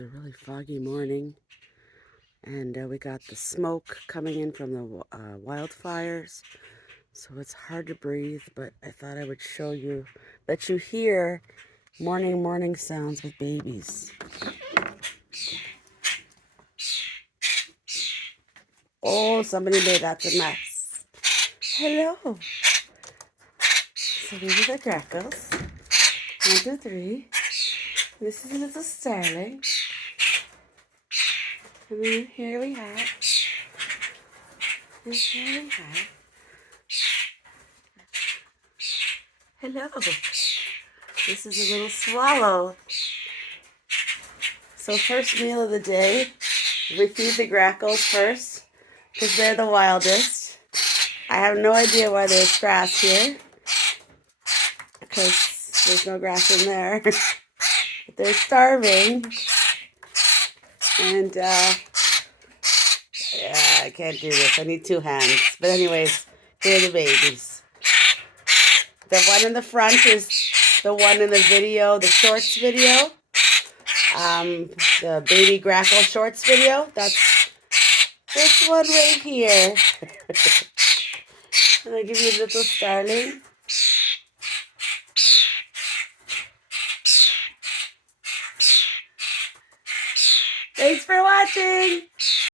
a really foggy morning, and we got the smoke coming in from the wildfires, so it's hard to breathe, but I thought I would show you, let you hear morning sounds with babies. Oh, somebody made that a mess. Hello. So these are the Grackles. 1, 2, 3. This is a little starling. And then here we have. And here we have. Hello. This is a little swallow. So first meal of the day, we feed the Grackles first because they're the wildest. I have no idea why there's grass here because there's no grass in there. But they're starving. And yeah, I can't do this. I need 2 hands. But anyways, here are the babies. The one in the front is the one in the video, the shorts video. The baby Grackle shorts video. That's this one right here. And I give you a little starling. Thanks for watching.